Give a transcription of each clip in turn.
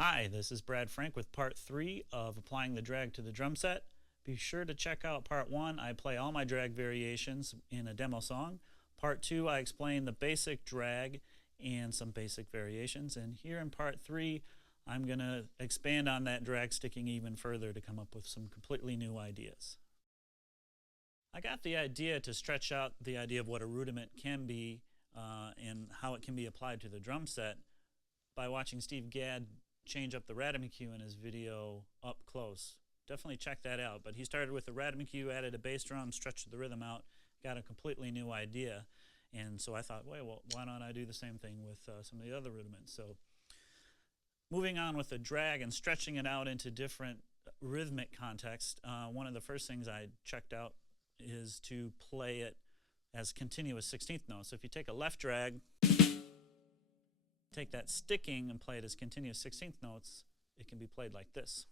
Hi, this is Brad Frank with part 3 of applying the drag to the drum set. Be sure to check out part 1. I play all my drag variations in a demo song. Part 2, I explain the basic drag and some basic variations. And here in part 3, I'm going to expand on that drag sticking even further to come up with some completely new ideas. I got the idea to stretch out the idea of what a rudiment can be and how it can be applied to the drum set by watching Steve Gadd change up the Rudiment cue in his video Up Close. Definitely check that out. But he started with the Rudiment cue, added a bass drum, stretched the rhythm out, got a completely new idea. And so I thought, well, why don't I do the same thing with some of the other rudiments? So moving on with the drag and stretching it out into different rhythmic contexts, one of the first things I checked out is to play it as continuous 16th notes. So if you take a left drag, take that sticking and play it as continuous 16th notes, it can be played like this.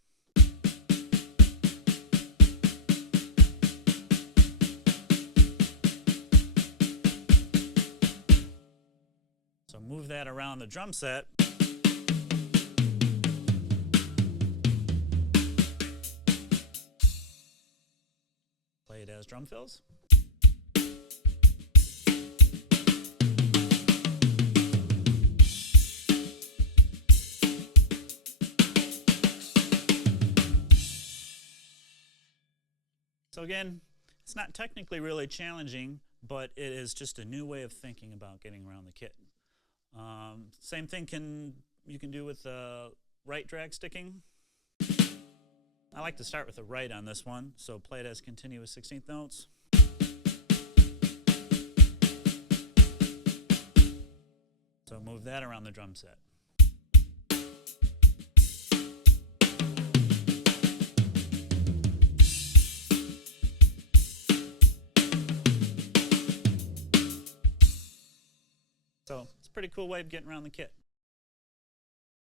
So move that around the drum set. Play it as drum fills. So again, it's not technically really challenging, but it is just a new way of thinking about getting around the kit. Same thing you can do with right drag sticking. I like to start with the right on this one, so play it as continuous 16th notes. So move that around the drum set. So it's a pretty cool way of getting around the kit.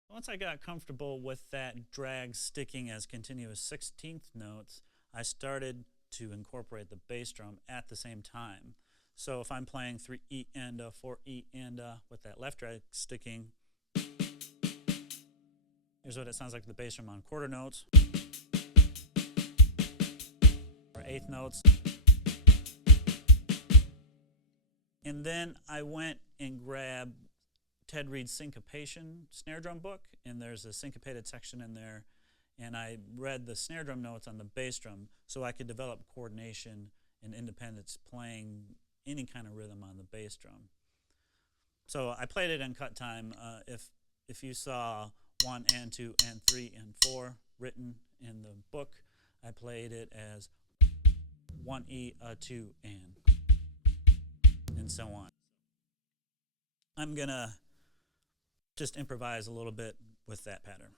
Once I got comfortable with that drag sticking as continuous 16th notes, I started to incorporate the bass drum at the same time. So if I'm playing 3E and 4E and with that left drag sticking, here's what it sounds like with the bass drum on quarter notes or eighth notes. And then I went and grabbed Ted Reed's syncopation snare drum book, and there's a syncopated section in there, and I read the snare drum notes on the bass drum so I could develop coordination and independence playing any kind of rhythm on the bass drum. So I played it in cut time. If you saw 1 and 2 and 3 and 4 written in the book, I played it as 1E, 2, and so on. I'm gonna just improvise a little bit with that pattern.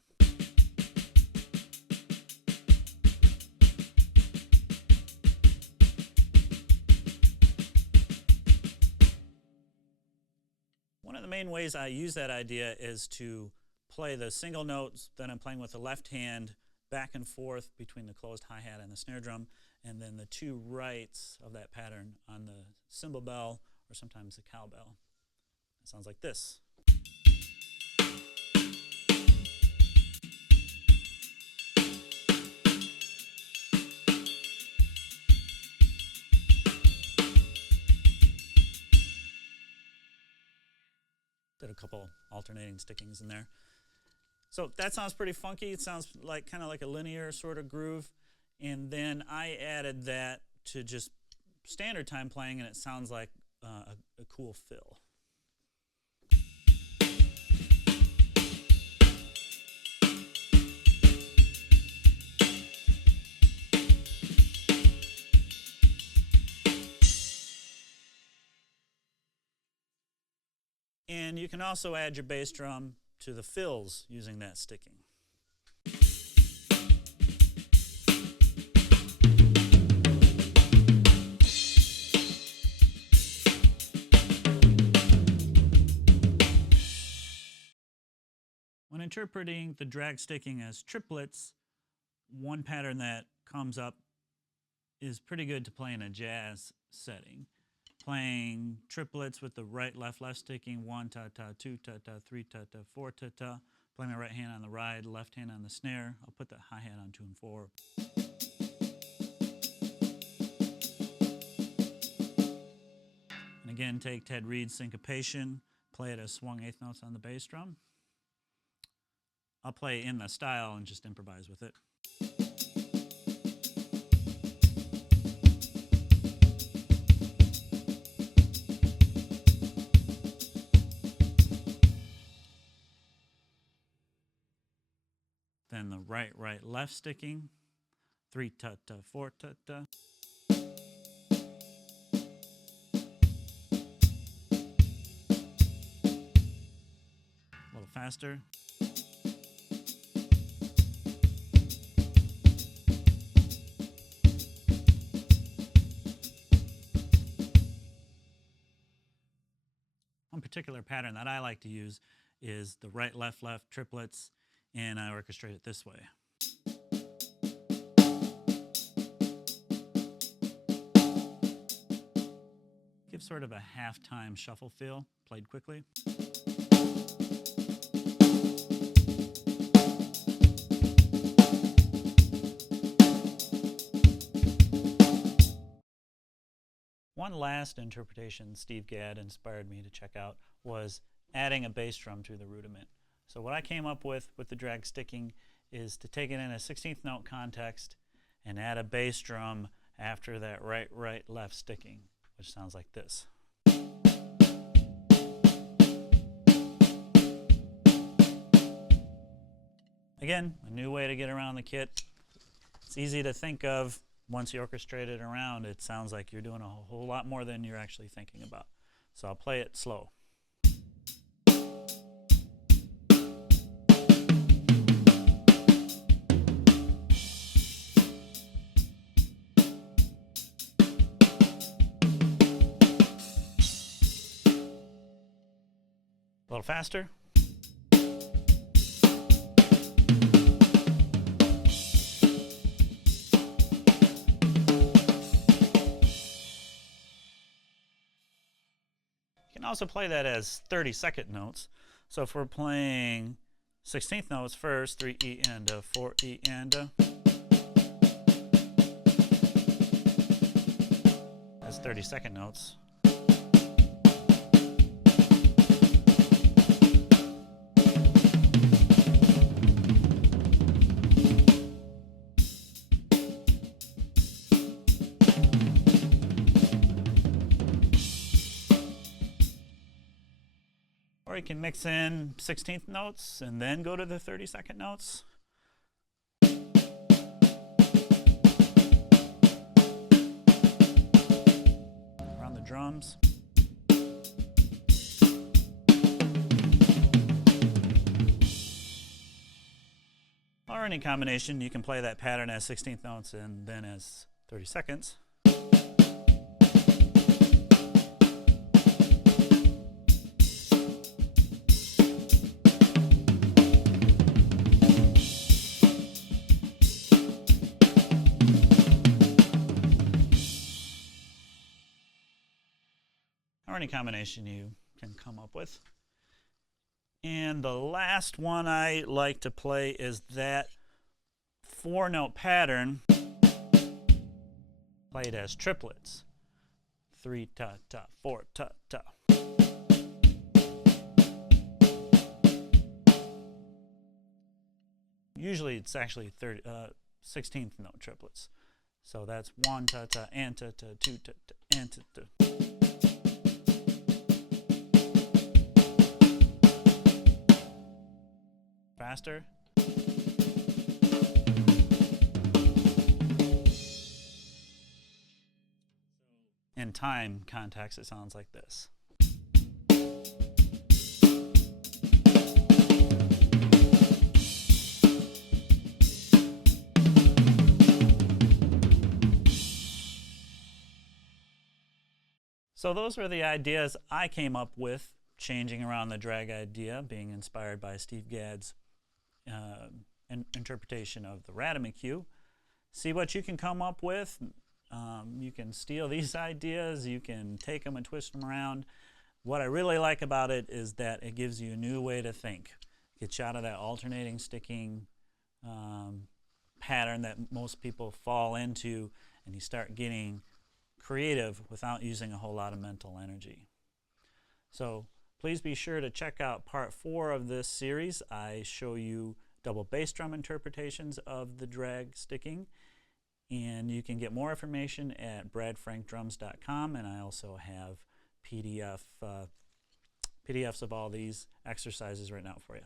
One of the main ways I use that idea is to play the single notes that I'm playing with the left hand back and forth between the closed hi-hat and the snare drum, and then the two rights of that pattern on the cymbal bell or sometimes the cowbell. It sounds like this. Did a couple alternating stickings in there. So that sounds pretty funky. It sounds like kind of like a linear sort of groove. And then I added that to just standard time playing, and it sounds like a cool fill. And you can also add your bass drum to the fills using that sticking. When interpreting the drag sticking as triplets, one pattern that comes up is pretty good to play in a jazz setting. Playing triplets with the right, left, left sticking, 1 ta ta, 2 ta ta, 3 ta ta, 4 ta ta, Play my right hand on the ride, left hand on the snare. I'll put the hi-hat on 2 and 4. And again, take Ted Reed's syncopation, play it as swung eighth notes on the bass drum. I'll play in the style and just improvise with it. Then the right, right, left sticking, 3 ta-ta, 4 ta-ta. A little faster. One particular pattern that I like to use is the right, left, left triplets, and I orchestrate it this way. Give sort of a half-time shuffle feel, played quickly. One last interpretation Steve Gadd inspired me to check out was adding a bass drum to the rudiment. So what I came up with the drag sticking is to take it in a 16th note context and add a bass drum after that right, right, left sticking, which sounds like this. Again, a new way to get around the kit. It's easy to think of. Once you orchestrate it around, it sounds like you're doing a whole lot more than you're actually thinking about. So I'll play it slow. A little faster. You can also play that as 30-second notes. So if we're playing 16th notes first, 3 E and a, 4 E and a. That's 30-second notes. Or you can mix in 16th notes and then go to the 30-second notes. Around the drums. Or any combination, you can play that pattern as 16th notes and then as 30 seconds. Or any combination you can come up with. And the last one I like to play is that 4-note pattern played as triplets. 3 ta ta, 4 ta ta. Usually it's actually 16th note triplets. So that's 1 ta ta, and ta ta, 2 ta ta, and ta ta. Faster. In time context, it sounds like this. So those were the ideas I came up with, changing around the drag idea, being inspired by Steve Gadd's interpretation of the Rudiment cue. See what you can come up with. You can steal these ideas, you can take them and twist them around. What I really like about it is that it gives you a new way to think. Get you out of that alternating sticking pattern that most people fall into, and you start getting creative without using a whole lot of mental energy. So please be sure to check out part 4 of this series. I show you double bass drum interpretations of the drag sticking, and you can get more information at bradfrankdrums.com, and I also have PDFs of all these exercises right now for you.